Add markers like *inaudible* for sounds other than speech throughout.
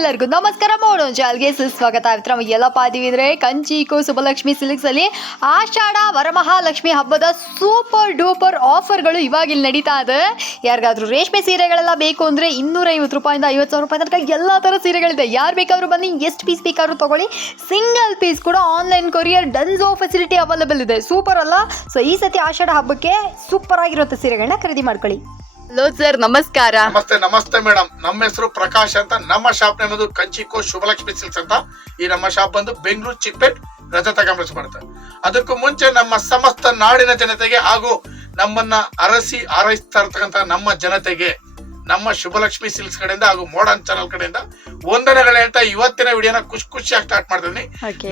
ಎಲ್ಲರಿಗೂ ನಮಸ್ಕಾರ ಮಾಡೋಣ ಚಾಲ್ಗೆ ಸುಸ್ವಾಗತ. ಆಯ್ತು ಎಲ್ಲ ಎಲ್ಲಪ್ಪ ಕಂಚಿ ಕಂಚಿಕು ಸುಭಲಕ್ಷ್ಮಿ ಸಿಲ್ಕ್ಸ್ ಅಲ್ಲಿ ಆಷಾಢ, ವರಮಹಾಲಕ್ಷ್ಮಿ ಹಬ್ಬದ ಸೂಪರ್ ಡೂಪರ್ ಆಫರ್ಗಳು ಇವಾಗ ಇಲ್ಲಿ ನಡೀತಾ ಇದೆ. ಯಾರಿಗಾದ್ರೂ ರೇಷ್ಮೆ ಸೀರೆಗಳೆಲ್ಲ ಬೇಕು ಅಂದ್ರೆ ಇನ್ನೂರೈವತ್ತು ರೂಪಾಯಿಂದ ಐವತ್ತು ಸಾವಿರ ರೂಪಾಯಿ ತನಕ ಎಲ್ಲ ಥರ ಸೀರೆಗಳಿದೆ. ಯಾರು ಬೇಕಾದರೂ ಬನ್ನಿ ಎಷ್ಟು ಪೀಸ್ ಬೇಕಾದ್ರೂ ತಗೊಳ್ಳಿ. ಸಿಂಗಲ್ ಪೀಸ್ ಕೂಡ online courier Dunzo facility available ಇದೆ. ಸೂಪರ್ ಅಲ್ಲ? ಸೊ ಈ ಸತಿ ಆಷಾಢ ಹಬ್ಬಕ್ಕೆ ಸೂಪರ್ ಆಗಿರುವಂಥ ಸೀರೆಗಳನ್ನ ಖರೀದಿ ಮಾಡ್ಕೊಳ್ಳಿ. ಹಲೋ ಸರ್ ನಮಸ್ಕಾರ. ನಮಸ್ತೆ ನಮಸ್ತೆ ಮೇಡಮ್ ನಮ್ಮ ಹೆಸರು ಪ್ರಕಾಶ್ ಅಂತ. ನಮ್ಮ ಶಾಪ್ ನೇಮದು ಕಂಚಿಕೋ ಶುಭಲಕ್ಷ್ಮಿ ಸಿಲ್ಸ್ ಅಂತ. ಈ ನಮ್ಮ ಶಾಪ್ ಬಂದು ಬೆಂಗಳೂರು ಚಿಕ್ಕಪೇಟ್ ರಜತ ಕಾಂಪ್ಲೆಕ್ಸ್ ಬರುತ್ತೆ. ಅದಕ್ಕೂ ಮುಂಚೆ ನಮ್ಮ ಸಮಸ್ತ ನಾಡಿನ ಜನತೆಗೆ ಹಾಗೂ ನಮ್ಮನ್ನ ಅರಸಿ ಆರೈಸ್ತಾ ಇರ್ತಕ್ಕಂತ ನಮ್ಮ ಜನತೆಗೆ ನಮ್ಮ ಶುಭಲಕ್ಷ್ಮಿ ಸಿಲ್ಕ್ಸ್ ಕಡೆಯಿಂದ ಹಾಗೂ ಮೋಡನ್ ಚಾನಲ್ ಕಡೆಯಿಂದ ವಂದನೆಗಳು ಹೇಳ್ತಾ ಇವತ್ತಿನ ವಿಡಿಯೋನ ಖುಷಿ ಖುಷಿಯಾಗಿ ಸ್ಟಾರ್ಟ್ ಮಾಡ್ತೀನಿ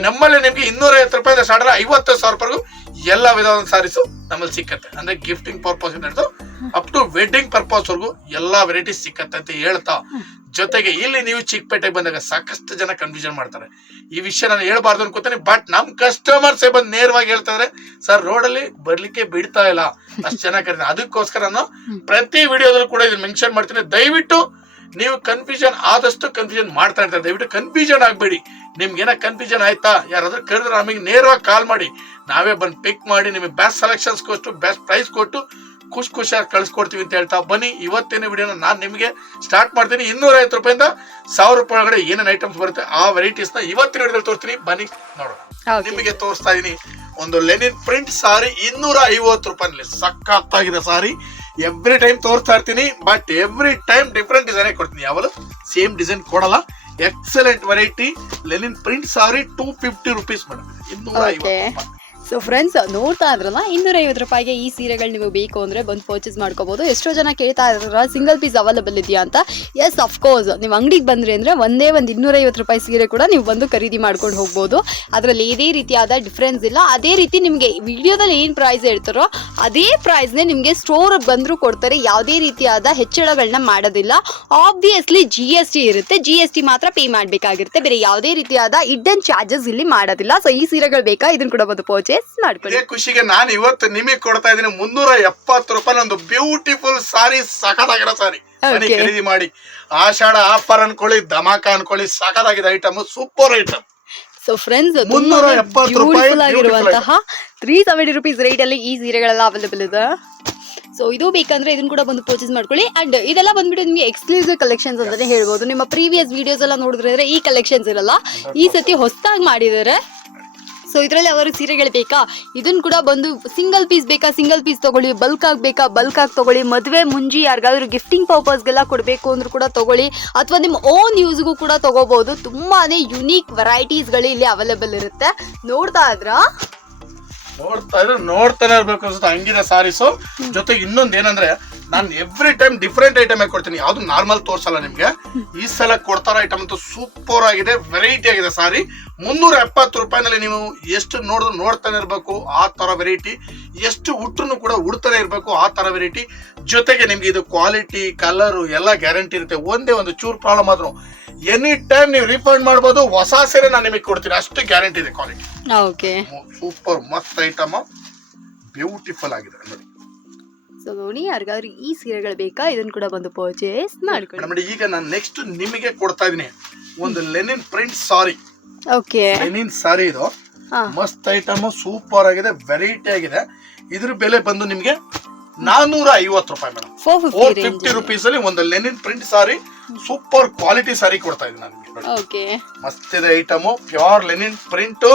ನಮ್ಮಲ್ಲಿ ನಿಮ್ಗೆ ಇನ್ನೂರ ಐವತ್ತು ರೂಪಾಯಿಂದ ಸ್ಟಾರ್ಟ್ ಐವತ್ತು ಸಾವಿರ ರೂಪಾಯಿಗೂ ಎಲ್ಲ ವಿಧವಾದ ಸಾರೀಸು ನಮ್ಮಲ್ಲಿ ಸಿಕ್ಕತ್ತೆ. ಅಂದ್ರೆ ಗಿಫ್ಟಿಂಗ್ ಪರ್ಪಸ್ ಹಿಡಿದು ಅಪ್ ಟು ವೆಡ್ಡಿಂಗ್ ಪರ್ಪಸ್ ವರ್ಗೂ ಎಲ್ಲಾ ವೆರೈಟೀಸ್ ಸಿಕ್ಕತ್ತೆ ಅಂತ ಹೇಳ್ತಾ ಜೊತೆಗೆ ಇಲ್ಲಿ ನೀವು ಚಿಕ್ಕಪೇಟೆಗೆ ಬಂದಾಗ ಸಾಕಷ್ಟು ಜನ ಕನ್ಫ್ಯೂಷನ್ ಮಾಡ್ತಾರೆ. ಈ ವಿಷಯ ನಾನು ಹೇಳ್ಬಾರ್ದು ಅನ್ಕೋತೀನಿ ಬಟ್ ನಮ್ ಕಸ್ಟಮರ್ಸೇ ಬಂದು ನೇರವಾಗಿ ಹೇಳ್ತಾರೆ ಸರ್ ರೋಡಲ್ಲಿ ಬರ್ಲಿಕ್ಕೆ ಬಿಡ್ತಾ ಇಲ್ಲ. ಅಷ್ಟು ಜನ ಕರೀತಾರೆ. ಅದಕ್ಕೋಸ್ಕರ ನಾನು ಪ್ರತಿ ವಿಡಿಯೋದಲ್ಲೂ ಕೂಡ ಇದನ್ನ ಮೆನ್ಷನ್ ಮಾಡ್ತೀನಿ. ದಯವಿಟ್ಟು ನೀವು ಕನ್ಫ್ಯೂಷನ್ ಆದಷ್ಟು ಕನ್ಫ್ಯೂಷನ್ ಮಾಡ್ತಾ ಇರ್ತಾರೆ. ದಯವಿಟ್ಟು ಕನ್ಫ್ಯೂಷನ್ ಆಗಬೇಡಿ. ನಿಮ್ಗೆ ಏನೋ ಕನ್ಫ್ಯೂಷನ್ ಆಯ್ತಾ? ಯಾರಾದ್ರೂ ಕರೆದ್ರೆ ನಮಗೆ ನೇರವಾಗಿ ಕಾಲ್ ಮಾಡಿ. ನಾವೇ ಬಂದು ಪಿಕ್ ಮಾಡಿ ನಿಮಗೆ ಬೆಸ್ಟ್ ಸೆಲೆಕ್ಷನ್ಸ್ ಕೊಟ್ಟು ಬೆಸ್ಟ್ ಪ್ರೈಸ್ ಕೊಟ್ಟು ಖುಷಿ ಖುಷಿಯಾಗಿ ಕಳ್ಸಿಕೊಡ್ತೀವಿ ಅಂತ ಹೇಳ್ತಾ ಬನ್ನಿ. ಇವತ್ತಿನ ವಿಡಿಯೋನ ನಾನು ನಿಮಗೆ ಸ್ಟಾರ್ಟ್ ಮಾಡ್ತೀನಿ. ಇನ್ನೂರ ಐವತ್ತು ರೂಪಾಯಿಂದ ಸಾವಿರ ರೂಪಾಯಿ ಒಳಗಡೆ ಏನೇನು ಐಟಮ್ಸ್ ಬರುತ್ತೆ ಆ ವೆರೈಟೀಸ್ನ ಇವತ್ತಿನ ವಿಡಿಯೋದಲ್ಲಿ ತೋರಿಸ್ತೀನಿ. ಬನ್ನಿ ನೋಡೋಣ. ನಿಮಗೆ ತೋರಿಸ್ತಾ ಇದೀನಿ. ಒಂದು ಲೆನಿನ್ ಪ್ರಿಂಟ್ ಸಾರಿ ಇನ್ನೂರ ಐವತ್ತು ರೂಪಾಯಿನಲ್ಲಿ ಸಕ್ಕತ್ತಾಗಿದೆ ಸಾರಿ ಎವ್ರಿ ಟೈಮ್ ತೋರಿಸ್ತಾ ಇರ್ತೀನಿ ಬಟ್ ಎವ್ರಿ ಟೈಮ್ ಡಿಫ್ರೆಂಟ್ ಡಿಸೈನೇ ಕೊಡ್ತೀನಿ. ಯಾವಾಗಲೂ ಸೇಮ್ ಡಿಸೈನ್ ಕೊಡಲ್ಲ. Excellent variety linen print sari two fifty rupees madam ಇನ್ನೂರ ಐವತ್ತು ರೂಪಾಯಿ. ಸೊ ಫ್ರೆಂಡ್ಸ್ ನೋಡ್ತಾ ಇದ್ರಲ್ಲ ಇನ್ನೂರ ಐವತ್ತು ರೂಪಾಯಿಗೆ ಈ ಸೀರೆಗಳು ನಿಮಗೆ ಬೇಕು ಅಂದರೆ ಬಂದು ಪರ್ಚೇಸ್ ಮಾಡ್ಕೋಬೋದು. ಎಷ್ಟೋ ಜನ ಕೇಳ್ತಾ ಇದ್ರ ಸಿಂಗಲ್ ಪೀಸ್ ಅವೈಲೇಬಲ್ ಇದೆಯಾ? ಅಂತ. ಎಸ್ ಅಫ್ಕೋರ್ಸ್ ನೀವು ಅಂಗಡಿಗೆ ಬಂದ್ರಿ ಅಂದರೆ ಒಂದೇ ಒಂದು ಇನ್ನೂರೈವತ್ತು ರೂಪಾಯಿ ಸೀರೆ ಕೂಡ ನೀವು ಬಂದು ಖರೀದಿ ಮಾಡ್ಕೊಂಡು ಹೋಗ್ಬೋದು. ಅದರಲ್ಲಿ ಏದೇ ರೀತಿಯಾದ ಡಿಫ್ರೆನ್ಸ್ ಇಲ್ಲ. ಅದೇ ರೀತಿ ನಿಮಗೆ ವಿಡಿಯೋದಲ್ಲಿ ಏನು ಪ್ರೈಸ್ ಹೇಳ್ತಾರೋ, ಅದೇ ಪ್ರೈಸ್ನೇ ನಿಮಗೆ ಸ್ಟೋರ್ ಬಂದರೂ ಕೊಡ್ತಾರೆ. ಯಾವುದೇ ರೀತಿಯಾದ ಹೆಚ್ಚಳಗಳನ್ನ ಮಾಡೋದಿಲ್ಲ. ಆಬ್ವಿಯಸ್ಲಿ ಜಿ ಎಸ್ ಟಿ ಇರುತ್ತೆ. ಜಿ ಎಸ್ ಟಿ ಮಾತ್ರ ಪೇ ಮಾಡಬೇಕಾಗಿರುತ್ತೆ. ಬೇರೆ ಯಾವುದೇ ರೀತಿಯಾದ ಇಡ್ಡನ್ ಚಾರ್ಜಸ್ ಇಲ್ಲಿ ಮಾಡೋದಿಲ್ಲ. ಸೊ ಈ ಸೀರೆಗಳು ಬೇಕಾ? ಇದನ್ನ ಕೂಡ ಬಂದು ಪರ್ಚೇಸ್ ಮಾಡ್ಕೊಳ್ಳಿ. ಇದೇ ಖುಷಿಗೆ ನಾನು ಇವತ್ತು ನಿಮಗೆ ಕೊಡ್ತಾ ಇದ್ದೀನಿ ಮುನ್ನೂರ ಎಪ್ಪತ್ತು ರೂಪಾಯಿ ಒಂದು ಬ್ಯೂಟಿಫುಲ್ ಸಾರಿ ಸಖತ್ತಾಗಿರೋ ಸಾರಿ. ಖರೀದಿ ಮಾಡಿ. ಆಷಾಢ ಆಫರ್ ಅನ್ಕೊಳ್ಳಿ ಧಮಾಕ ಅನ್ಕೊಳ್ಳಿ ಸಖತ್ತಾಗಿದೆ item super item so friends ಮುನ್ನೂರ ಎಪ್ಪತ್ತು ರೂಪಾಯಿ ಬ್ಯೂಟಿಫುಲ್ ಆಗಿರುವಂತಹ ತ್ರೀ ಸೆವೆಂಟಿ ರುಪೀಸ್ ರೇಟ್ ಅಲ್ಲಿ ಈ ಸೀರೆಗಳೆಲ್ಲ ಅವೈಲೇಬಲ್ ಇದೆ. ಸೊ ಇದು ಬೇಕಂದ್ರೆ ಇದನ್ನ ಕೂಡ ಬಂದು ಪರ್ಚೇಸ್ ಮಾಡ್ಕೊಳ್ಳಿ. ಅಂಡ್ ಇದೆಲ್ಲ ಬಂದ್ಬಿಟ್ಟು ನಿಮಗೆ ಎಕ್ಸ್ಕ್ಲೂಸಿವ್ ಕಲೆಕ್ಷನ್ಸ್ ಅಂತಾನೆ ಹೇಳ್ಬೋದು. ನಿಮ್ಮ ಪ್ರೀವಿಯಸ್ ವಿಡಿಯೋಸ್ ಎಲ್ಲ ನೋಡಿದ್ರೆ ಈ ಕಲೆಕ್ಷನ್ಸ್ ಇರಲ್ಲ. ಈ ಸತಿ ಹೊಸದಾಗಿ ಮಾಡಿದ್ದಾರೆ. ಸೊ ಇದರಲ್ಲಿ ಅವರು ಸೀರೆಗಳು ಬೇಕಾ ಇದನ್ನು ಕೂಡ ಬಂದು ಸಿಂಗಲ್ ಪೀಸ್ ಬೇಕಾ? ಸಿಂಗಲ್ ಪೀಸ್ ತಗೊಳ್ಳಿ ಬಲ್ಕ್ ಆಗಬೇಕಾ ಬಲ್ಕ್ ಆಗಿ ತಗೊಳ್ಳಿ ಮದುವೆ ಮುಂಜಿ ಯಾರಿಗಾದ್ರೂ ಗಿಫ್ಟಿಂಗ್ ಪರ್ಪಸ್ಗೆಲ್ಲ ಕೊಡಬೇಕು ಅಂದ್ರೂ ಕೂಡ ತಗೊಳ್ಳಿ ಅಥವಾ ನಿಮ್ಮ ಓನ್ ಯೂಸ್ಗೂ ಕೂಡ ತಗೋಬಹುದು ತುಂಬಾನೇ ಯುನೀಕ್ ವೆರೈಟೀಸ್ಗಳು ಇಲ್ಲಿ ಅವೈಲೇಬಲ್ ಇರುತ್ತೆ. ನೋಡ್ತಾ ಇದ್ರಾ? ನೋಡ್ತಾ ಇದ್ರೆ ನೋಡ್ತಾನೆ ಇರ್ಬೇಕು ಅನ್ಸುತ್ತೆ. ಹಂಗಿದೆ ಸಾರೀಸು. ಜೊತೆಗೆ ಇನ್ನೊಂದು ಏನಂದ್ರೆ ನಾನು ಎವ್ರಿ ಟೈಮ್ ಡಿಫ್ರೆಂಟ್ ಐಟಮ್ ಕೊಡ್ತೀನಿ. ಯಾವ್ದು ನಾರ್ಮಲ್ ತೋರ್ಸಲ್ಲ ನಿಮ್ಗೆ. ಈ ಸಲ ಕೊಡ್ತಾರ ಐಟಮ್ ಅಂತೂ ಸೂಪರ್ ಆಗಿದೆ ವೆರೈಟಿ ಆಗಿದೆ ಸಾರಿ. ಮುನ್ನೂರ ಎಪ್ಪತ್ತು ರೂಪಾಯಿನಲ್ಲಿ ನೀವು ಎಷ್ಟು ನೋಡಿದ್ರು ನೋಡ್ತಾನೆ ಇರಬೇಕು ಆ ತರ ವೆರೈಟಿ ಎಷ್ಟು ಉಟ್ರು ಕೂಡ ಉಡ್ತಾನೆ ಇರಬೇಕು ಆ ತರ ವೆರೈಟಿ ಜೊತೆಗೆ ನಿಮ್ಗೆ ಇದು ಕ್ವಾಲಿಟಿ ಕಲರ್ ಎಲ್ಲ ಗ್ಯಾರಂಟಿ ಇರುತ್ತೆ. ಒಂದೇ ಒಂದು ಚೂರು ಪ್ರಾಬ್ಲಮ್ ಆದ್ರೂ. ಎನಿ ಟೈಮ್ ನೀವು ರೀಫಂಡ್ ಮಾಡ್ಬೋದು ಹೊಸ ಸೀರೆ ನಾನು ನಿಮಗೆ ಕೊಡ್ತೀನಿ. ಅಷ್ಟು ಗ್ಯಾರಂಟಿ ಇದೆ ಕ್ವಾಲಿಟಿ ಸೂಪರ್ ಮಸ್ತ್ ಐಟಮ್ ಬ್ಯೂಟಿಫುಲ್ ಆಗಿದೆ. ನೋಡಿ. ಸೊ ನೋಡಿ ಯಾರಿಗಾದ್ರೂ ಈ ಸೀರೆಗಳು ಬೇಕಾ? ಇದನ್ನ ಕೂಡ ಬಂದು ಪರ್ಚೇಸ್ ಮಾಡ್ಕೊಳ್ಳಿ. ಮೇಡಮ್ ಈಗ ನಾನು ನೆಕ್ಸ್ಟ್ ನಿಮಗೆ ಕೊಡ್ತಾ ಇದೀನಿ ಒಂದು linen print sari okay linen sari ಇದು. ಮಸ್ತ್ ಐಟಮ್ ಸೂಪರ್ ಆಗಿದೆ ವೆರೈಟಿ ಆಗಿದೆ. ಇದ್ರ ಬೆಲೆ ಬಂದು ನಿಮಗೆ ನಾನೂರ ಐವತ್ತು ರೂಪಾಯಿ ಮೇಡಮ್. ಫೋರ್ ಫಿಫ್ಟಿ ರುಪೀಸ್ ಅಲ್ಲಿ. ಒಂದು linen print sari super quality sari ಕೊಡ್ತಾ ಇದೀನಿ ನಾನು ಓಕೆ ಮಸ್ತ್ ಇದೆ ಐಟಮ್ ಪ್ಯೂರ್ ಲೆನಿನ್ ಪ್ರಿಂಟ್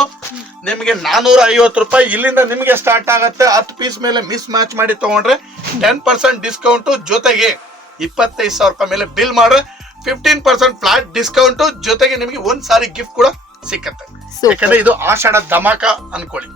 ನಿಮಗೆ ನಾನೂರ ಐವತ್ತು ರೂಪಾಯಿ ಇಲ್ಲಿಂದ ನಿಮಗೆ ಸ್ಟಾರ್ಟ್ ಆಗುತ್ತೆ. ಹತ್ತು ಪೀಸ್ ಮೇಲೆ ಮಿಸ್ ಮ್ಯಾಚ್ ಮಾಡಿ ತಗೊಂಡ್ರೆ ಟೆನ್ ಪರ್ಸೆಂಟ್ ಡಿಸ್ಕೌಂಟ್ ಜೊತೆಗೆ ಇಪ್ಪತ್ತೈದು ಸಾವಿರ ರೂಪಾಯಿ ಮೇಲೆ ಬಿಲ್ ಮಾಡ್ರೆ ಫಿಫ್ಟೀನ್ ಪರ್ಸೆಂಟ್ ಫ್ಲಾಟ್ ಡಿಸ್ಕೌಂಟ್ ಜೊತೆಗೆ ನಿಮಗೆ ಒಂದ್ ಸಾರಿ ಗಿಫ್ಟ್ ಕೂಡ ಸಿಕ್ಕತ್ತೆ. ಯಾಕಂದ್ರೆ ಇದು ಆಷಾಢ ಧಮಾಕ ಅನ್ಕೊಳ್ಳಿ.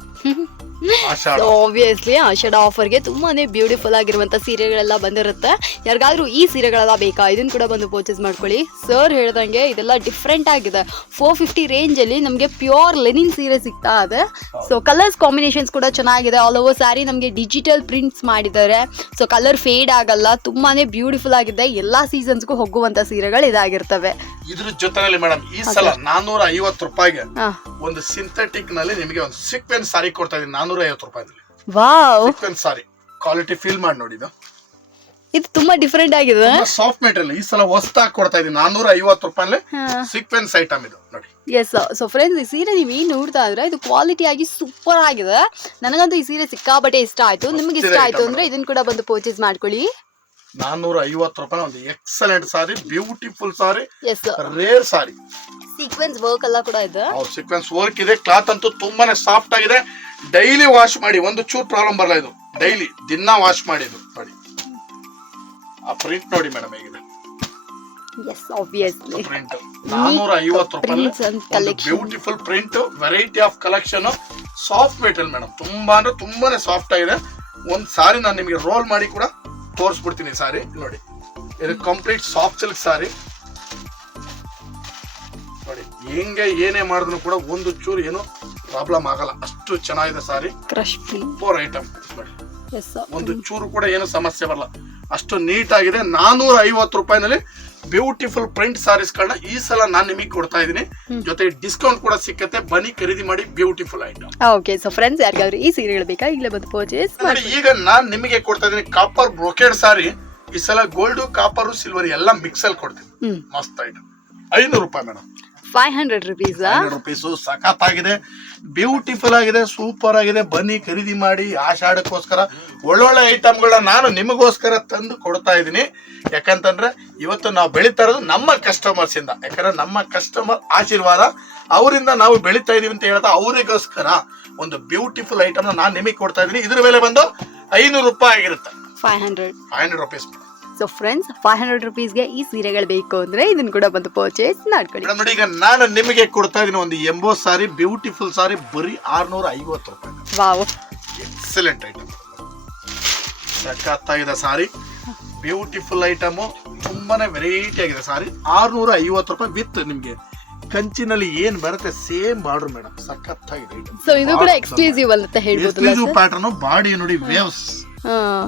ಆಷಾಢ ಆಬ್ವಿಯಸ್ಲಿ ಆಷಾಢ ಆಫರ್ಗೆ ತುಂಬಾನೇ ಬ್ಯೂಟಿಫುಲ್ ಆಗಿರುವಂತ ಸೀರೆಗಳೆಲ್ಲ ಬಂದಿರುತ್ತೆ. ಯಾರಿಗಾದ್ರೂ ಈ ಸೀರೆಗಳೆಲ್ಲ ಬೇಕಾ? ಇದನ್ನ ಕೂಡ ಬಂದು ಪರ್ಚೇಸ್ ಮಾಡ್ಕೊಳ್ಳಿ. ಸರ್ ಹೇಳ್ದಂಗೆ ಇದೆಲ್ಲ ಡಿಫ್ರೆಂಟ್ ಆಗಿದೆ. ಫೋರ್ ಫಿಫ್ಟಿ ರೇಂಜ್ ಅಲ್ಲಿ ನಮಗೆ ಪ್ಯೂರ್ ಲೆನಿನ್ ಸೀರೆ ಸಿಗ್ತಾ ಇದೆ. ಸೊ ಕಲರ್ಸ್ ಕಾಂಬಿನೇಷನ್ಸ್ ಕೂಡ ಚೆನ್ನಾಗಿದೆ. ಆಲ್ ಓವರ್ ಸ್ಯಾರಿ ನಮಗೆ ಡಿಜಿಟಲ್ ಪ್ರಿಂಟ್ಸ್ ಮಾಡಿದ್ದಾರೆ. ಸೊ ಕಲರ್ ಫೇಡ್ ಆಗಲ್ಲ. ತುಂಬಾನೇ ಬ್ಯೂಟಿಫುಲ್ ಆಗಿದೆ. ಎಲ್ಲಾ ಸೀಸನ್ಸ್ಗೂ ಹೋಗುವಂತ ಸೀರೆಗಳು ಇದಾಗಿರ್ತವೆ. ಇದ್ರ ಜೊತೆನಲ್ಲಿ ಮೇಡಮ್ ಈ ಸಲ ನಾನೂರ ಐವತ್ತು ರೂಪಾಯಿಗೆ ಒಂದು ಸಿಂಥೆಟಿಕ್ನಲ್ಲಿ ನಿಮಗೆ ಒಂದು ಸಿಕ್ವೆನ್ಸ್ ಸಾರಿ ಕೊಡ್ತಾ ಇದೀನಿ ನಾನೂರ ಐವತ್ತು ರೂಪಾಯಿನಲ್ಲಿ wow. Sequence sari quality feel ಮಾಡಿ ನೋಡಿ ಇದು. ಇದು ತುಂಬಾ ಡಿಫರೆಂಟ್ ಆಗಿದೆ. ಸಾಫ್ಟ್ ಮೆಟೀರಿಯಲ್ ಈ ಸಲ ಹೊಸದಾಗಿ ಕೊಡ್ತಾ ಇದೀನಿ. ನಾನೂರ ಐವತ್ತು ರೂಪಾಯಿ ಸೀಕ್ವೆನ್ಸ್ ಐಟಮ್ ಇದು. ನೋಡಿ. ಎಸ್ ಸೊ ಫ್ರೆಂಡ್ಸ್ ಈ ಸೀರೆ ನೀವು ಏನು ನೋಡ್ತಾ ಇದ್ರೆ ಇದು ಕ್ವಾಲಿಟಿ ಆಗಿ ಸೂಪರ್ ಆಗಿದೆ. ನನಗಂತೂ ಈ ಸೀರೆ ಸಿಕ್ಕಾಪಟ್ಟೆ ಇಷ್ಟ ಆಯ್ತು. ನಿಮ್ಗೆ ಇಷ್ಟ ಆಯ್ತು ಅಂದ್ರೆ ಇದನ್ನ ಕೂಡ ಬಂದು ಪರ್ಚೇಸ್ ಮಾಡ್ಕೊಳ್ಳಿ. ನಾನೂರ ಐವತ್ತು ರೂಪಾಯಿ ಒಂದು excellent sari beautiful sari yes rare sari sequence work ಎಲ್ಲ ಕೂಡ ಇದೆ. ಸೀಕ್ವೆನ್ಸ್ ವರ್ಕ್ ಇದೆ. ಕ್ಲಾತ್ ಅಂತೂ ತುಂಬಾನೇ ಸಾಫ್ಟ್ ಆಗಿದೆ. ಡೈಲಿ ವಾಶ್ ಮಾಡಿ ಒಂದು ಚೂರ್ ಪ್ರಾಬ್ಲಮ್ ಬರಲ್ಲ ಇದು. ಡೈಲಿ ದಿನ ವಾಶ್ ಮಾಡಿ ಇದು. ನೋಡಿ. ಆ ಪ್ರಿಂಟ್ ನೋಡಿ ಮೇಡಮ್ ಹೇಗಿದೆ. ಎಸ್ ಆಬ್ವಿಯಸ್ಲಿ ಪ್ರಿಂಟ್ ನಾನೂರ ಐವತ್ತು ರೂಪಾಯಿ. Beautiful print variety of collection soft material madam ತುಂಬಾ ಅಂದ್ರೆ ತುಂಬಾನೇ ಸಾಫ್ಟ್ ಆಗಿದೆ. ಒಂದ್ ಸಾರಿ ನಾನು ನಿಮಗೆ ರೋಲ್ ಮಾಡಿ ಕೂಡ ತೋರಿಸ್ಬಿಡ್ತೀನಿ ಸಾರಿ. ನೋಡಿ. ಇದು ಕಂಪ್ಲೀಟ್ ಸಾಫ್ಟ್ ಸಿಲ್ಕ್ ಸಾರಿ. ನೋಡಿ. ಹೆಂಗೆ ಏನೇ ಮಾಡಿದ್ರು ಕೂಡ ಒಂದು ಚೂರು ಏನು ಪ್ರಾಬ್ಲಮ್ ಆಗಲ್ಲ. ಅಷ್ಟು ಚೆನ್ನಾಗಿದೆ ಸಾರಿ. ಫ್ರೀ ಫೋರ್ ಐಟಮ್ ಒಂದು ಚೂರು ಕೂಡ ಏನು ಸಮಸ್ಯೆ ಬರಲ್ಲ. ಅಷ್ಟು ನೀಟ್ ಆಗಿದೆ ನಾನೂರ ಐವತ್ತು ರೂಪಾಯಿನಲ್ಲಿ ಬ್ಯೂಟಿಫುಲ್ ಪ್ರಿಂಟ್ ಸಾರೀಸ್ಗಳನ್ನ ಈ ಸಲ ನಾನು ನಿಮಗೆ ಕೊಡ್ತಾ ಇದ್ದೀನಿ. ಜೊತೆಗೆ ಡಿಸ್ಕೌಂಟ್ ಕೂಡ ಸಿಕ್ಕತ್ತೆ. ಬನ್ನಿ ಖರೀದಿ ಮಾಡಿ beautiful item okay so friends ಯಾರಿಗಾದ್ರು ಈ ಸೀರೆಗಳು ಬೇಕಾ ಈಗಲೇ ಬಂದು ಪರ್ಚೇಸ್ ಮಾಡಿ ಈಗ ನಾನು ನಿಮಗೆ ಕೊಡ್ತಾ ಇದ್ದೀನಿ ಕಾಪರ್ ಬ್ರೋಕೆಡ್ ಸಾರಿ ಈ ಸಲ ಗೋಲ್ಡ್ ಕಾಪರ್ ಸಿಲ್ವರ್ ಎಲ್ಲ ಮಿಕ್ಸ್ ಅಲ್ಲಿ ಕೊಡ್ತೀನಿ. ಮಸ್ತ್ ಐಟಮ್ ಐನೂರು ರೂಪಾಯಿ madam five hundred rupees rupees ಸಖತ್ತಾಗಿದೆ. ಬ್ಯೂಟಿಫುಲ್ ಆಗಿದೆ ಸೂಪರ್ ಆಗಿದೆ. ಬನ್ನಿ ಖರೀದಿ ಮಾಡಿ ಆಷಾಢಕ್ಕೋಸ್ಕರ ಒಳ್ಳೊಳ್ಳೆ ಐಟಮ್ಗಳನ್ನ ನಾನು ನಿಮಗೋಸ್ಕರ ತಂದು ಕೊಡ್ತಾ ಇದ್ದೀನಿ. ಯಾಕಂತಂದ್ರೆ ಇವತ್ತು ನಾವು ಬೆಳೀತಾ ಇರೋದು ನಮ್ಮ ಕಸ್ಟಮರ್ಸ್ ಇಂದ. ಯಾಕಂದ್ರೆ ನಮ್ಮ ಕಸ್ಟಮರ್ ಆಶೀರ್ವಾದ ಅವರಿಂದ ನಾವು ಬೆಳೀತಾ ಇದೀವಿ ಅಂತ ಹೇಳ್ತಾ ಅವರಿಗೋಸ್ಕರ ಒಂದು ಬ್ಯೂಟಿಫುಲ್ ಐಟಮ್ ನಾನು ನಿಮಗೆ ಕೊಡ್ತಾ ಇದ್ದೀನಿ. ಇದ್ರ ಮೇಲೆ ಬಂದು ಐನೂರು ರೂಪಾಯಿ ಆಗಿರುತ್ತೆ. Five hundred five hundred rupees so friends five hundred ರುಪೀಸ್ಗೆ ಈ ಸೀರೆಗಳು ಬೇಕು ಅಂದ್ರೆ ಇದನ್ನ ಕೂಡ ಬಂದು ಪರ್ಚೇಸ್ ಮಾಡ್ಕೊಳ್ಳಿ. ನೋಡಿ ಈಗ ನಾನು ನಿಮಗೆ ಕೊಡ್ತಾ ಇದ್ದೀನಿ ಒಂದು ಎಂಬೋ ಸಾರಿ ಬ್ಯೂಟಿಫುಲ್ ಸಾರಿ ಬರೀ ಆರ್ನೂರ ಐವತ್ತು ರೂಪಾಯಿ. ವಾವ್ ಎಕ್ಸಲೆಂಟ್ ಐಟಮ್ ಸಖತ್ತಾಗಿದೆ ಸಾರಿ. ಬ್ಯೂಟಿಫುಲ್ ಐಟಮು ತುಂಬಾನೇ ವೆರೈಟಿ ಆಗಿದೆ ಸಾರಿ. ಆರ್ನೂರ ಐವತ್ತು ರೂಪಾಯಿ ವಿತ್ ನಿಮಗೆ. ಕಂಚಿನಲ್ಲಿ ಏನ್ ಬರುತ್ತೆ ಸೇಮ್ ಬಾರ್ಡರ್ ಮೇಡಮ್. ಸಖತ್ತಾಗಿದೆ ಸೊ ಇದು ಕೂಡ ಎಕ್ಸ್ಕ್ಲೂಸಿವ್ ಅಂತ ಹೇಳ್ಬೋದು ಎಕ್ಸ್ಕ್ಲೂಸಿವ್ ಪ್ಯಾಟರ್ನ್ ಬಾಡಿ ನೋಡಿ ವೇವ್ಸ್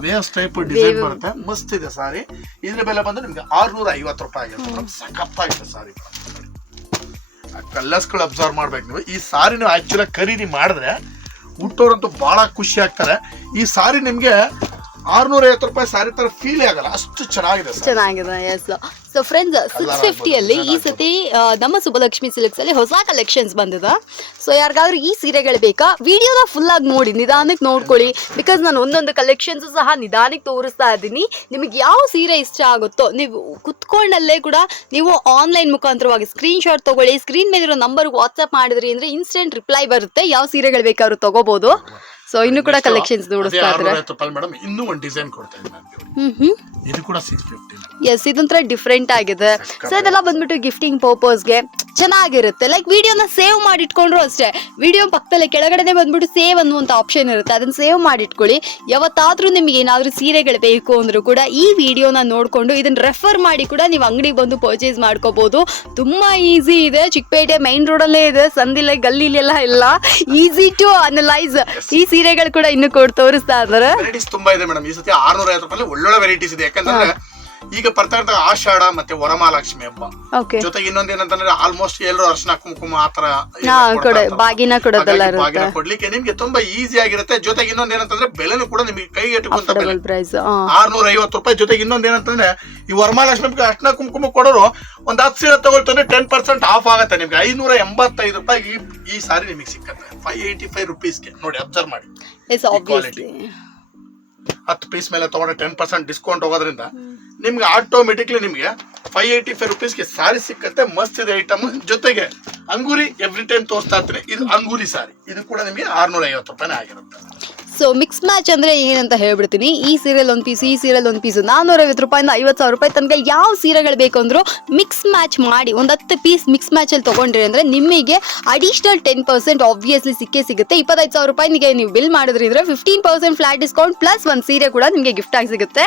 ವೇವ್ಸ್ ಟೈಪ್ ಡಿಸೈನ್ ಬರುತ್ತೆ. ಮಸ್ತ್ ಇದೆ ಸಾರಿ. ಇದ್ರ ಬೆಲೆ ಬಂದು ನಿಮ್ಗೆ ಆರ್ನೂರ ಐವತ್ತು ರೂಪಾಯಿ ಆಗಿರುತ್ತೆ ಮೇಡಮ್ ಸಖತ್ತಾಗಿದೆ ಸಾರಿ. ಕಲ್ಲರ್ಸ್ಗಳು ಅಬ್ಸರ್ವ್ ಮಾಡ್ಬೇಕು ನೀವು. ಈ ಸಾರಿ ನೀವು ಆಕ್ಚುಲಿ ಖರೀದಿ ಮಾಡಿದ್ರೆ ಹುಟ್ಟೋರಂತೂ ಬಹಳ ಖುಷಿ ಆಗ್ತಾರೆ. ಈ ಸಾರಿ ನಿಮ್ಗೆ ಆರ್ನೂರ ಐವತ್ತು ರೂಪಾಯಿ ಸಾರಿ ತರ ಫೀಲ್ ಆಗಲ್ಲ. ಅಷ್ಟು ಚೆನ್ನಾಗಿದೆ ಚೆನ್ನಾಗಿದೆ ಎಸ್ ಸೊ ಫ್ರೆಂಡ್ಸ್ ಸಿಕ್ಸ್ ಫಿಫ್ಟಿಯಲ್ಲಿ ಈ ಸತಿ ನಮ್ಮ ಸುಬ್ಬಲಕ್ಷ್ಮಿ ಸಿಲ್ಕ್ಸ್ ಅಲ್ಲಿ ಹೊಸ ಕಲೆಕ್ಷನ್ಸ್ ಬಂದಿದೆ. ಸೊ ಯಾರಿಗಾದ್ರೂ ಈ ಸೀರೆಗಳು ಬೇಕಾ? ವಿಡಿಯೋನ ಫುಲ್ ಆಗಿ ನೋಡಿ ನಿಧಾನಕ್ಕೆ ನೋಡ್ಕೊಳ್ಳಿ. ಬಿಕಾಸ್ ನಾನು ಒಂದೊಂದು ಕಲೆಕ್ಷನ್ಸ್ ಸಹ ನಿಧಾನಕ್ಕೆ ತೋರಿಸ್ತಾ ಇದ್ದೀನಿ. ನಿಮಗೆ ಯಾವ ಸೀರೆ ಇಷ್ಟ ಆಗುತ್ತೋ ನೀವು ಕುತ್ಕೊಂಡಲ್ಲೇ ಕೂಡ ನೀವು ಆನ್ಲೈನ್ ಮುಖಾಂತರವಾಗಿ ಸ್ಕ್ರೀನ್ ಶಾಟ್ ತಗೊಳ್ಳಿ. ಸ್ಕ್ರೀನ್ ಮೇಲಿರೋ ನಂಬರ್ಗೆ ವಾಟ್ಸಪ್ ಮಾಡಿದ್ರಿ ಅಂದ್ರೆ ಇನ್ಸ್ಟೆಂಟ್ ರಿಪ್ಲೈ ಬರುತ್ತೆ. ಯಾವ ಸೀರೆಗಳು ಬೇಕಾದ್ರೂ ತಗೋಬಹುದು ಸೊ ಇನ್ನು ಕೂಡ ಕಲೆಕ್ಷನ್ಸ್ ನೋಡಿಸ್ತಾ ಇದ್ರೆ ಮೇಡಮ್. ಇನ್ನೂ ಒಂದು ಡಿಸೈನ್ ಕೊಡ್ತಾ ಇದ್ದೀನಿ ನಾನು ನಿಮ್ಗೆ. ಹ್ಮ್ ಹ್ಮ್ ಇದು ಕೂಡ ಸಿಕ್ಸ್ ಫಿಫ್ಟಿ ಎಸ್ ಇದೊಂಥರ ಡಿಫ್ರೆಂಟ್ ಆಗಿದೆ. ಸೊ ಇದೆಲ್ಲ ಬಂದ್ಬಿಟ್ಟು ಗಿಫ್ಟಿಂಗ್ ಪರ್ಪಸ್ಗೆ ಚೆನ್ನಾಗಿರುತ್ತೆ. ಲೈಕ್ ವಿಡಿಯೋನ ಸೇವ್ ಮಾಡಿ ಇಟ್ಕೊಂಡ್ರು ಅಷ್ಟೇ. ವಿಡಿಯೋ ಪಕ್ಕದಲ್ಲಿ ಕೆಳಗಡೆ ಬಂದ್ಬಿಟ್ಟು ಸೇವ್ ಅನ್ನುವಂಥ ಆಪ್ಷನ್ ಇರುತ್ತೆ. ಅದನ್ನ ಸೇವ್ ಮಾಡಿ ಇಟ್ಕೊಳ್ಳಿ ಯಾವತ್ತಾದ್ರೂ ನಿಮಗೆ ಏನಾದರೂ ಸೀರೆಗಳು ಬೇಕು ಅಂದ್ರೂ ಕೂಡ ಈ ವಿಡಿಯೋನ ನೋಡಿಕೊಂಡು ಇದನ್ನ ರೆಫರ್ ಮಾಡಿ ಕೂಡ ನೀವು ಅಂಗಡಿಗೆ ಬಂದು ಪರ್ಚೇಸ್ ಮಾಡ್ಕೋಬಹುದು ತುಂಬಾ ಈಸಿ ಇದೆ. ಚಿಕ್ಕಪೇಟೆ ಮೈನ್ ರೋಡಲ್ಲೇ ಇದೆ. ಸಂದಿಲ್ಲ ಗಲ್ಲಿಲೆಲ್ಲ ಇಲ್ಲ. ಈಸಿ ಟು ಅನಲೈಸ್ ಈ ಸೀರೆಗಳು ಕೂಡ ಇನ್ನು ಕೊಡ್ ತೋರಿಸ್ತಾ ವೆರೈಟೀಸ್ ತುಂಬಾ ಇದೆ ಮೇಡಮ್ ಈ ಸತಿ ಆರ್ನೂರ ಐವತ್ತು ರೂಪಾಯಿ ಒಳ್ಳೊಳ್ಳೆ ವೆರೈಟೀಸ್ ಇದೆ. ಯಾಕಂದ್ರೆ ಈಗ ಬರ್ತಾ ಇರ್ತ ಆಷಾಢ ಮತ್ತೆ ವರಮಹಾಲಕ್ಷ್ಮಿ ಹಬ್ಬ. ಜೊತೆಗೆ ಇನ್ನೊಂದ್ ಏನಂತಂದ್ರೆ ಆಲ್ಮೋಸ್ಟ್ ಎಲ್ಲರೂ ಅರ್ಶನ ಕುಂಕುಮ ಆತರ ಹಾ ಕೊಡ ಬಾಗಿನ ಕೊಡೋದೆಲ್ಲ ಇರುತ್ತೆ. ಕೊಡ್ಲಿಕ್ಕೆ ನಿಮ್ಗೆ ತುಂಬಾ ಈಸಿ ಆಗಿರುತ್ತೆ. ಜೊತೆಗೆ ಇನ್ನೊಂದ್ ಏನಂತಂದ್ರೆ ಬೆಲೆನೂ ಕೂಡ ನಿಮಗೆ ಕೈ ಎಟುಕುವಂತ ಬೆಲೆ. ಪ್ರೈಸ್ ಆರ್ನೂರ ಐವತ್ತು ರೂಪಾಯಿ. ಜೊತೆಗೆ ಇನ್ನೊಂದ್ ಏನಂತಂದ್ರೆ ಈ ವರಮಹಾಲಕ್ಷ್ಮಿ ಅರ್ಶನ ಕುಂಕುಮ ಕೊಡೋರು ಒಂದ್ ಹತ್ತು ಸೀರೆ ತಗೊಳ್ತಂದ್ರೆ ಟೆನ್ ಪರ್ಸೆಂಟ್ ಆಫ್ ಆಗುತ್ತೆ ನಿಮ್ಗೆ. ಐನೂರ ಎಂಬತ್ತೈದು ರೂಪಾಯಿ ಈ ಈ ಸಾರಿ ನಿಮಗೆ ಸಿಕ್ಕತ್ತೆ. ಫೈವ್ ಏಯ್ಟಿ ಫೈವ್ ರುಪೀಸ್ಗೆ ನೋಡಿ ಅಬ್ಸರ್ವ್ ಮಾಡಿ. ಆಬ್ವಿಯಸ್ಲಿ ಹತ್ತು ಪೀಸ್ ಮೇಲೆ ತಗೊಂಡ್ರೆ ಟೆನ್ ಪರ್ಸೆಂಟ್ ಡಿಸ್ಕೌಂಟ್ ಹೋಗೋದ್ರಿಂದ ನಿಮ್ಗೆ ಆಟೋಮೆಟಿಕ್ಲಿ ನಿಮಗೆ ಫೈವ್ ಏಯ್ಟಿ ಫೈವ್ ರುಪೀಸ್ಗೆ ಸಾರಿ ಸಿಕ್ಕತ್ತೆ, ಮಸ್ತ್ ಇದೆ ಐಟಮ್ ಜೊತೆಗೆ ಅಂಗೂರಿ ಎವ್ರಿ ಟೈಮ್ ತೋರಿಸ್ತಾ ಇರ್ತೀನಿ. ಇದು ಅಂಗೂರಿ ಸಾರಿ ಇದು ಕೂಡ ನಿಮಗೆ ಆರುನೂರ ಐವತ್ತು ರೂಪಾಯಿ ಆಗಿರುತ್ತೆ. ಸೊ ಮಿಕ್ಸ್ ಮ್ಯಾಚ್ ಅಂದ್ರೆ ಏನಂತ ಹೇಳ್ಬಿಡ್ತೀನಿ. ಈ ಸೀರಿಯಲ್ ಒಂದು ಪೀಸ್ ಈ ಸೀರಿಯಲ್ ಒಂದು ಪೀಸ್ ನಾನ್ನೂರ ಐವತ್ತು ರೂಪಾಯಿಂದ ಐವತ್ತು ಸಾವಿರ ರೂಪಾಯಿ ತನಕ ಯಾವ ಸೀರೆಗಳು ಬೇಕು ಅಂದ್ರೂ ಮಿಕ್ಸ್ ಮ್ಯಾಚ್ ಮಾಡಿ ಒಂದು ಹತ್ತು ಪೀಸ್ ಮಿಕ್ಸ್ ಮ್ಯಾಚ್ ಅಲ್ಲಿ ತಗೊಂಡ್ರಿ ಅಂದ್ರೆ ನಿಮಗೆ ಅಡಿಷನಲ್ ಟೆನ್ ಪರ್ಸೆಂಟ್ ಆಬ್ವಿಯಸ್ಲಿ ಸಿಕ್ಕೇ ಸಿಗುತ್ತೆ. ಇಪ್ಪತ್ತೈದು ಸಾವಿರ ರೂಪಾಯಿ ನಿಮಗೆ ನೀವು ಬಿಲ್ ಮಾಡಿದ್ರಿ ಅಂದ್ರೆ fifteen percent flat discount plus ಒಂದು ಸೀರೆ ಕೂಡ ನಿಮಗೆ ಗಿಫ್ಟ್ ಆಗಿ ಸಿಗುತ್ತೆ.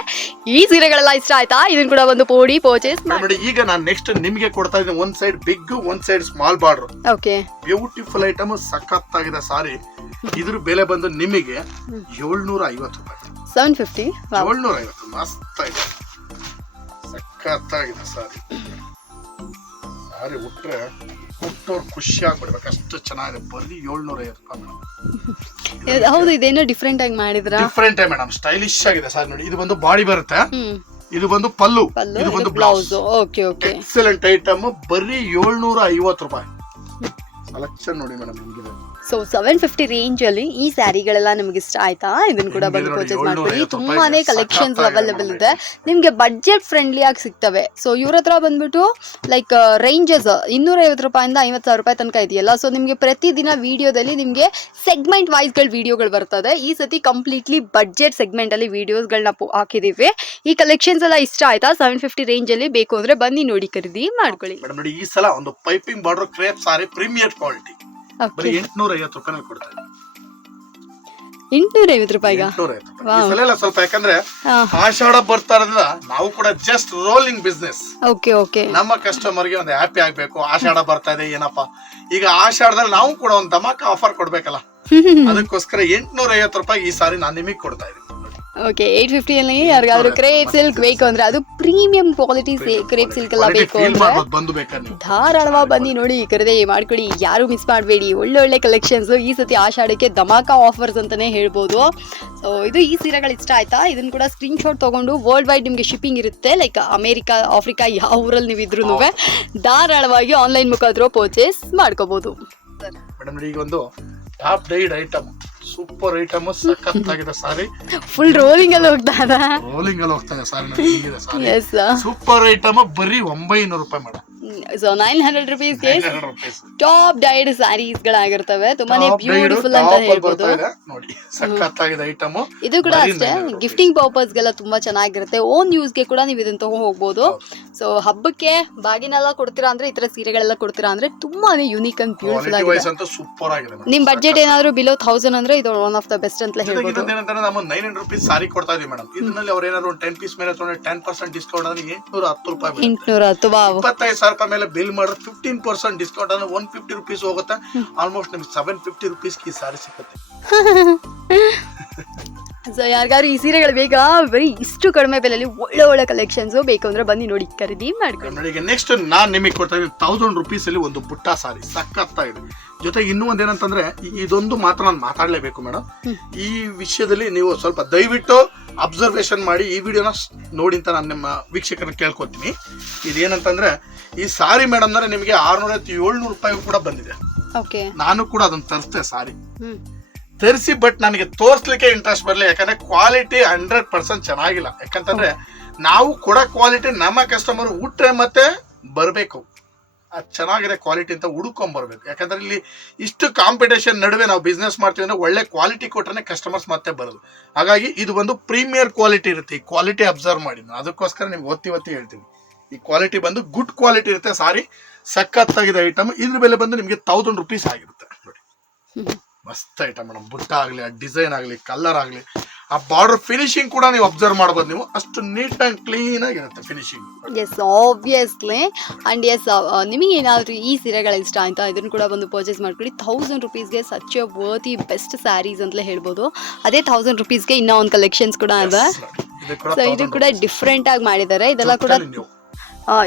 ಈ ಸೀರೆಗಳೆಲ್ಲ ಇಷ್ಟ ಆಯ್ತಾ? ಇದನ್ನು ಕೂಡ ಒಂದು ಪೋಡಿ ಪರ್ಚೇಸ್ ಮಾಡಿ. ಈಗ ನಾನು ನೆಕ್ಸ್ಟ್ ನಿಮಗೆ ಕೊಡ್ತಾ ಇದ್ದೀನಿ ಒಂದ್ ಸೈಡ್ ಬಿಗ್ ಒಂದ್ side small border. Okay beautiful item ಸಖತ್ತಾಗಿದೆ ಸಾರಿ. ಇದ್ರ ಬೆಲೆ ಬಂದು ನಿಮಗೆ ಏಳ್ನೂರ ಐವತ್ತು ರೂಪಾಯಿ ಸೆವೆನ್ ಫಿಫ್ಟಿ? ಏಳ್ನೂರ ಐವತ್ತು ಮಸ್ತ್ ಆಗಿದೆ ಸಖತ್ತಾಗಿದೆ ಸಾರಿ. ಸಾರಿ ಉಟ್ರೆ ಕೊಟ್ಟವ್ರು ಖುಷಿ ಆಗ್ಬಿಡ್ಬೇಕು. ಅಷ್ಟು ಚೆನ್ನಾಗಿದೆ. ಬರೀ ಏಳ್ನೂರ ಐವತ್ತು ರೂಪಾಯಿ *laughs* ಹೌದು ಇದೇನೋ ಡಿಫ್ರೆಂಟ್ ಆಗಿ ಮಾಡಿದ್ರ? Different madam. ಸ್ಟೈಲಿಶ್ ಆಗಿದೆ ಸರ್ ನೋಡಿ. ಇದು ಬಂದು ಬಾಡಿ ಬರುತ್ತೆ. ಇದು ಬಂದು ಪಲ್ಲು. ಇದು ಬಂದು blouse blouse okay okay excellent item ಬರೀ ಏಳ್ನೂರ ಐವತ್ತು ರೂಪಾಯಿ ಸೆಲೆಕ್ಷನ್ ನೋಡಿ ಮೇಡಮ್ ಹಿಂಗಿದೆ ಸೊ ಸೆವೆನ್ ಫಿಫ್ಟಿ ರೇಂಜ್ ಅಲ್ಲಿ ಈ ಸ್ಯಾರಿಗಳೆಲ್ಲ ನಿಮ್ಗೆ ಇಷ್ಟ ಆಯ್ತಾ? ಇದನ್ನ ಕೂಡ ಬಂದು ಪರ್ಚೇಸ್ ಮಾಡ್ಕೊಳ್ಳಿ. ತುಂಬಾನೇ ಕಲೆಕ್ಷನ್ಸ್ ಅವೈಲೇಬಲ್ ಇದೆ. ನಿಮ್ಗೆ ಬಡ್ಜೆಟ್ ಫ್ರೆಂಡ್ಲಿ ಆಗಿ ಸಿಗ್ತವೆ. ಸೊ ಇವ್ರ ಹತ್ರ ಬಂದ್ಬಿಟ್ಟು ಲೈಕ್ ರೇಂಜಸ್ ಇನ್ನೂರ ಐವತ್ತು ರೂಪಾಯಿಂದ ಐವತ್ತು ಸಾವಿರ ರೂಪಾಯಿ ತನಕ ಇದೆಯಲ್ಲ. ಸೊ ನಿಮ್ಗೆ ಪ್ರತಿದಿನ ವಿಡಿಯೋದಲ್ಲಿ ನಿಮ್ಗೆ ಸೆಗ್ಮೆಂಟ್ ವೈಸ್ಗಳು ವಿಡಿಯೋಗಳು ಬರ್ತದೆ. ಈ ಸತಿ ಕಂಪ್ಲೀಟ್ಲಿ ಬಡ್ಜೆಟ್ ಸೆಗ್ಮೆಂಟ್ ಅಲ್ಲಿ ವಿಡಿಯೋಸ್ಗಳನ್ನ ಹಾಕಿದೀವಿ. ಈ ಕಲೆಕ್ಷನ್ಸ್ ಎಲ್ಲ ಇಷ್ಟ ಆಯ್ತಾ? ಸೆವೆನ್ ಫಿಫ್ಟಿ ರೇಂಜ್ ಅಲ್ಲಿ ಬೇಕು ಅಂದ್ರೆ ಬನ್ನಿ ನೋಡಿ ಖರೀದಿ ಮಾಡ್ಕೊಳ್ಳಿ. ಈ ಸಲ ಒಂದು piping border crepe sari premier quality ಬರೀ ಎಂಟ್ನೂರ ಐವತ್ತು ರೂಪಾಯಿ ಕೊಡ್ತಾರೆ ಎಂಟ್ನೂರ ಐವತ್ತು ರೂಪಾಯಿಗ ಸಲ ಸ್ವಲ್ಪ ಯಾಕಂದ್ರೆ ಆಷಾಢ ಬರ್ತಾ ಇರೋದ್ರಿಂದ ನಾವು ಕೂಡ just rolling business okay okay ನಮ್ಮ ಕಸ್ಟಮರ್ಗೆ ಒಂದು ಹ್ಯಾಪಿ ಆಗ್ಬೇಕು ಆಷಾಢ ಬರ್ತಾ ಇದೆ ಏನಪ್ಪಾ? ಈಗ ಆಷಾಢದಲ್ಲಿ ನಾವು ಕೂಡ ಒಂದು ಧಮಾಕ ಆಫರ್ ಕೊಡ್ಬೇಕಲ್ಲ? ಅದಕ್ಕೋಸ್ಕರ ಎಂಟ್ನೂರ ಐವತ್ತು ರೂಪಾಯಿ ಈ ಸಾರಿ ನಾನು ನಿಮಗೆ ಕೊಡ್ತಾ ಇದ್ದೀನಿ. ಓಕೆ ಏಟ್ ಫಿಫ್ಟಿಯಲ್ಲಿ ಯಾರಿಗಾದ್ರೂ ಕ್ರೇಪ್ ಸಿಲ್ಕ್ ಬೇಕು ಅಂದ್ರೆ ಅದು ಪ್ರೀಮಿಯಂ ಕ್ವಾಲಿಟಿ ಕ್ರೇಪ್ ಸಿಲ್ಕ್ ಎಲ್ಲ ಬೇಕು ಅಂದ್ರೆ ಧಾರಾಳವಾಗಿ ಬನ್ನಿ ನೋಡಿ ಕರೆದೇ ಮಾಡ್ಕೊಡಿ ಯಾರು ಮಿಸ್ ಮಾಡಬೇಡಿ. ಒಳ್ಳೆ ಒಳ್ಳೆ ಕಲೆಕ್ಷನ್ಸ್ ಈ ಸತಿ ಆಷಾಢಕ್ಕೆ ಧಮಾಕಾ ಆಫರ್ಸ್ ಅಂತಾನೆ ಹೇಳ್ಬೋದು. ಸೊ ಇದು ಈ ಸೀರೆಗಳು ಇಷ್ಟ ಆಯ್ತಾ? ಇದನ್ನ ಕೂಡ ಸ್ಕ್ರೀನ್ ಶಾಟ್ ತಗೊಂಡು ವರ್ಲ್ಡ್ ವೈಡ್ ನಿಮಗೆ ಶಿಪ್ಪಿಂಗ್ ಇರುತ್ತೆ. ಲೈಕ್ ಅಮೇರಿಕಾ ಆಫ್ರಿಕಾ ಯಾವ ಊರಲ್ಲಿ ನೀವು ಇದ್ರೂ ಧಾರಾಳವಾಗಿ ಆನ್ಲೈನ್ ಮುಖಾಂತರ ಪರ್ಚೇಸ್ ಮಾಡ್ಕೋಬಹುದು ಮೇಡಮ್ ಈಗ ಒಂದು top dyed item super item ಸಖತ್ತಾಗಿದೆ ಸಾರಿ. ಫುಲ್ ರೋಲಿಂಗ್ ಅಲ್ಲಿ ಹೋಗ್ತಾ ಇದೆ ರೋಲಿಂಗ್ ಅಲ್ಲಿ ಹೋಗ್ತಾ ಹೀಗಿದೆ ಸಾರಿ. ಸೂಪರ್ ಐಟಮ್ ಬರೀ ಒಂಬೈನೂರು ರೂಪಾಯಿ ಮೇಡಮ್ ಸೊ ನೈನ್ ಹಂಡ್ರೆಡ್ ರುಪೀಸ್ಗೆ ರುಪೀಸ್ ಟಾಪ್ ಡೈಡ್ ಸ್ಯಾರೀಸ್ ಗಳಾಗಿರ್ತವೆ ತುಂಬಾನೇ ಬ್ಯೂಟಿಫುಲ್ ಅಂತ ಹೇಳ್ಬೋದು. ಇದು. ಕೂಡ ಅಷ್ಟೇ. 900 rupees. ಗಿಫ್ಟಿಂಗ್ ಪರ್ಪಸ್ಗೆಲ್ಲ ತುಂಬಾ ಚೆನ್ನಾಗಿರುತ್ತೆ. ಓನ್ ಯೂಸ್ಗೆ ಕೂಡ ನೀವು ಇದನ್ನ ತಗೊಂಡ್ ಹೋಗ್ಬೋದು ಸೊ ಹಬ್ಬಕ್ಕೆ ಬಾಗಿನೆಲ್ಲ ಕೊಡ್ತೀರಾ ಅಂದ್ರೆ ಈ ತರ ಸೀರೆಗಳೆಲ್ಲ ಕೊಡ್ತೀರಾ ಅಂದ್ರೆ ತುಂಬಾನೇ ಯುನೀಕ್ ಅಂಡ್ ಬ್ಯೂಟಿಫುಲ್ ಆಗಿದೆ. ನಿಮ್ ಬಜೆಟ್ ಏನಾದ್ರು ಬಿಲೋ ಥೌಸಂಡ್ ಅಂದ್ರೆ ಇದು ಒನ್ ಆಫ್ ದ ಬೆಸ್ಟ್ ಅಂತ ಹೇಳ್ಬೋದು. ನೈನ್ ಹಂಡ್ರೆಡ್ ರುಪೀಸ್ ಸಾರಿ ಕೊಡ್ತಾ ಇದೀವಿ ಮೇಡಮ್. ಇದರಲ್ಲಿ ಅವ್ರು ಏನಾದ್ರು ಟೆನ್ ಪೀಸ್ ಮೇಲೆ ತೊಗೊಂಡ್ರೆ ಟೆನ್ ಪರ್ಸೆಂಟ್ ಡಿಸ್ಕೌಂಟ್ ಅಂದ್ರೆ ಎಂಟ್ನೂರ ಹತ್ತು ರೂಪಾಯಿ ಎಂಟ್ನೂರ ಹತ್ತು ಇಪ್ಪತ್ತೈದು ಸಾವಿರ ರೂಪಾಯಿ ಮೇಲೆ ಬಿಲ್ ಮಾಡಿದ್ರೆ ಫಿಫ್ಟೀನ್ ಪರ್ಸೆಂಟ್ ಡಿಸ್ಕೌಂಟ್ ಅಂದ್ರೆ ಒನ್ ಫಿಫ್ಟಿ ರುಪೀಸ್ ಹೋಗುತ್ತೆ. ಆಲ್ಮೋಸ್ಟ್ ನಿಮ್ಗೆ ಸೆವೆನ್ ಫಿಫ್ಟಿ ರುಪೀಸ್ ಈ ಸಾರಿ ಸಿಗುತ್ತೆ ಸೊ *laughs* ಯಾರಿಗಾದ್ರು ಈ ಸೀರೆಗಳು ಬೇಗ ಬರೀ ಇಷ್ಟು ಕಡಿಮೆ ಬೆಲೆಯಲ್ಲಿ ಒಳ್ಳೆ ಒಳ್ಳೆ ಕಲೆಕ್ಷನ್ಸ್ ಬೇಕು ಅಂದ್ರೆ ಬನ್ನಿ ನೋಡಿ ಖರೀದಿ ಮಾಡ್ಕೊಂಡು ನೋಡಿ ಈಗ ನೆಕ್ಸ್ಟ್ ನಾನು ನಿಮಗೆ ಕೊಡ್ತಾ ಇದ್ದೀನಿ ತೌಸಂಡ್ ರುಪೀಸಲ್ಲಿ ಒಂದು ಪುಟ್ಟ ಸಾರಿ ಸಖತ್ತಾಗಿದೆ. ಜೊತೆಗೆ ಇನ್ನೂ ಒಂದ್ ಏನಂತಂದ್ರೆ ಈ- ಇದೊಂದು ಮಾತ್ರ ನಾನು ಮಾತಾಡಲೇಬೇಕು ಮೇಡಮ್ ಈ ವಿಷಯದಲ್ಲಿ ನೀವು ಸ್ವಲ್ಪ ದಯವಿಟ್ಟು ಅಬ್ಸರ್ವೇಷನ್ ಮಾಡಿ ಈ ವಿಡಿಯೋನ ನೋಡಿ ಅಂತ ನಾನು ನಿಮ್ಮ ವೀಕ್ಷಕರನ್ನ ಕೇಳ್ಕೊತೀನಿ. ಇದೇನಂತಂದ್ರೆ ಈ ಸಾರಿ ಮೇಡಮ್ ಅಂದ್ರೆ ನಿಮಗೆ ಆರ್ನೂರ ಏಳ್ನೂರು ರೂಪಾಯಿ ಕೂಡ ಬಂದಿದೆ. ಓಕೆ. ನಾನು ಕೂಡ ಅದನ್ನ ತರಿಸ್ತೆ ಸಾರಿ. ತರಿಸಿ ಬಟ್ ನನಗೆ ತೋರಿಸ್ಲಿಕ್ಕೆ ಇಂಟ್ರೆಸ್ಟ್ ಬರಲಿ ಯಾಕಂದ್ರೆ ಕ್ವಾಲಿಟಿ ಹಂಡ್ರೆಡ್ ಪರ್ಸೆಂಟ್ ಚೆನ್ನಾಗಿಲ್ಲ. ಯಾಕಂತಂದ್ರೆ ನಾವು ಕೊಡೋ ಕ್ವಾಲಿಟಿ ನಮ್ಮ ಕಸ್ಟಮರ್ ಉಟ್ರೆ ಮತ್ತೆ ಬರಬೇಕು. ಅದು ಚೆನ್ನಾಗಿದೆ ಕ್ವಾಲಿಟಿ ಅಂತ ಹುಡ್ಕೊಂಬರ್ಬೇಕು. ಯಾಕಂದ್ರೆ ಇಲ್ಲಿ ಇಷ್ಟು ಕಾಂಪಿಟೇಷನ್ ನಡುವೆ ನಾವು ಬಿಸ್ನೆಸ್ ಮಾಡ್ತೀವಿ ಅಂದರೆ ಒಳ್ಳೆ ಕ್ವಾಲಿಟಿ ಕೊಟ್ರೆ ಕಸ್ಟಮರ್ಸ್ ಮತ್ತೆ ಬರೋದು. ಹಾಗಾಗಿ ಇದು ಒಂದು ಪ್ರೀಮಿಯರ್ ಕ್ವಾಲಿಟಿ ಇರುತ್ತೆ. ಈ ಕ್ವಾಲಿಟಿ ಅಬ್ಸರ್ವ್ ಮಾಡಿ ಅದಕ್ಕೋಸ್ಕರ ನಿಮ್ಗೆ ಒತ್ತಿ ಒತ್ತಿ ಹೇಳ್ತೀನಿ. ಈ ಕ್ವಾಲಿಟಿ ಬಂದು ಗುಡ್ ಕ್ವಾಲಿಟಿ ಇರುತ್ತೆ ಸಾರಿ. ಸಖತ್ತಾಗಿದೆ ಐಟಮ್ ಇದ್ರ ಬೆಲೆ ಬಂದು ನಿಮಗೆ ತೌಸಂಡ್ ರುಪೀಸ್ ಆಗಿರುತ್ತೆ. ನೋಡಿ. ಮಸ್ತ್ ಐಟಮ್ ಮೇಡಮ್ ಬುಟ್ಟ ಆಗಲಿ ಆ ಡಿಸೈನ್ ಆಗಲಿ ಕಲರ್ ಆಗಲಿ. ಆ ಬಾರ್ಡರ್ ಫಿನಿಶಿಂಗ್ ಕೂಡ ನೀವು ಅಬ್ಸರ್ವ್ ಮಾಡಬಹುದು ನೀವು. ಅಷ್ಟು ನೀಟ್ ಅಂಡ್ ಕ್ಲೀನ್ ಆಗಿರುತ್ತೆ finishing yes obviously and yes ನಿಮಗೆ ಏನಾದರೂ ಈ ಸೀರೆಗಳು ಇಷ್ಟ ಆಯ್ತಾ? ಇದನ್ನು ಕೂಡ ಬಂದು ಪರ್ಚೇಸ್ ಮಾಡ್ಕೊಳ್ಳಿ. Thousand ರುಪೀಸ್ಗೆ such a worthy best saris ಅಂತಲೇ ಹೇಳ್ಬೋದು. ಅದೇ ತೌಸಂಡ್ ರುಪೀಸ್ಗೆ ಇನ್ನೂ ಒಂದು ಕಲೆಕ್ಷನ್ಸ್ ಕೂಡ ಇದೆ ಸೊ ಇದು ಕೂಡ ಡಿಫ್ರೆಂಟ್ ಆಗಿ ಮಾಡಿದ್ದಾರೆ. ಇದೆಲ್ಲ ಕೂಡ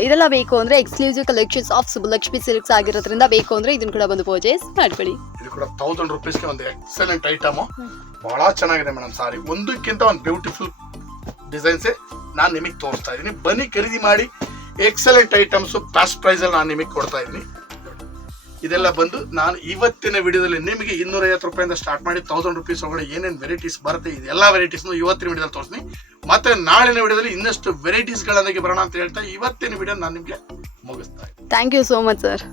ಇದೆಲ್ಲ ಬೇಕು ಅಂದ್ರೆ exclusive collections of Subbalakshmi Silks ಆಗಿರೋದ್ರಿಂದ ಬೇಕು ಅಂದ್ರೆ ಇದನ್ನ ಕೂಡ ಬಂದು ಪರ್ಚೇಸ್ ಮಾಡ್ಕೊಳ್ಳಿ. ಇದು ಕೂಡ ತೌಸಂಡ್ ರುಪೀಸ್ಗೆ ಒಂದು ಎಕ್ಸಲೆಂಟ್ ಐಟಮ್ ಬಹಳ ಚೆನ್ನಾಗಿದೆ ಮೇಡಮ್ ಸಾರಿ ಒಂದಕ್ಕಿಂತ ಒಂದು ಬ್ಯೂಟಿಫುಲ್ ಡಿಸೈನ್ಸ್ ನಾನು ನಿಮಗೆ ತೋರಿಸ್ತಾ ಇದ್ದೀನಿ. ಬನ್ನಿ ಖರೀದಿ ಮಾಡಿ. ಎಕ್ಸಲೆಂಟ್ ಐಟಮ್ಸ್ ಬೆಸ್ಟ್ ಪ್ರೈಸಲ್ಲಿ ನಾನು ನಿಮಗೆ ಕೊಡ್ತಾ ಇದ್ದೀನಿ. ಇದೆಲ್ಲ ಬಂದು ನಾನು ಇವತ್ತಿನ ವಿಡಿಯೋದಲ್ಲಿ ನಿಮಗೆ ಇನ್ನೂರೈವತ್ತು ರೂಪಾಯಿಂದ ಸ್ಟಾರ್ಟ್ ಮಾಡಿ ತೌಸಂಡ್ ರುಪೀಸ್ ಒಳಗಡೆ ಏನೇನು ವೆರೈಟೀಸ್ ಬರುತ್ತೆ, ಇದೆಲ್ಲ ವೆರೈಟೀಸ್ನು ಇವತ್ತಿನ ವಿಡಿಯೋದಲ್ಲಿ ತೋರಿಸ್ತೀನಿ. ಮತ್ತೆ ನಾಳಿನ ವಿಡಿಯೋದಲ್ಲಿ ಇನ್ನಷ್ಟು ವೆರೈಟೀಸ್ಗಳೊಂದಿಗೆ ಬರೋಣ ಅಂತ ಹೇಳ್ತಾ, ಇವತ್ತಿನ ವಿಡಿಯೋ ನಾನು ನಿಮಗೆ ಮುಗಿಸ್ತಾ thank you so much sir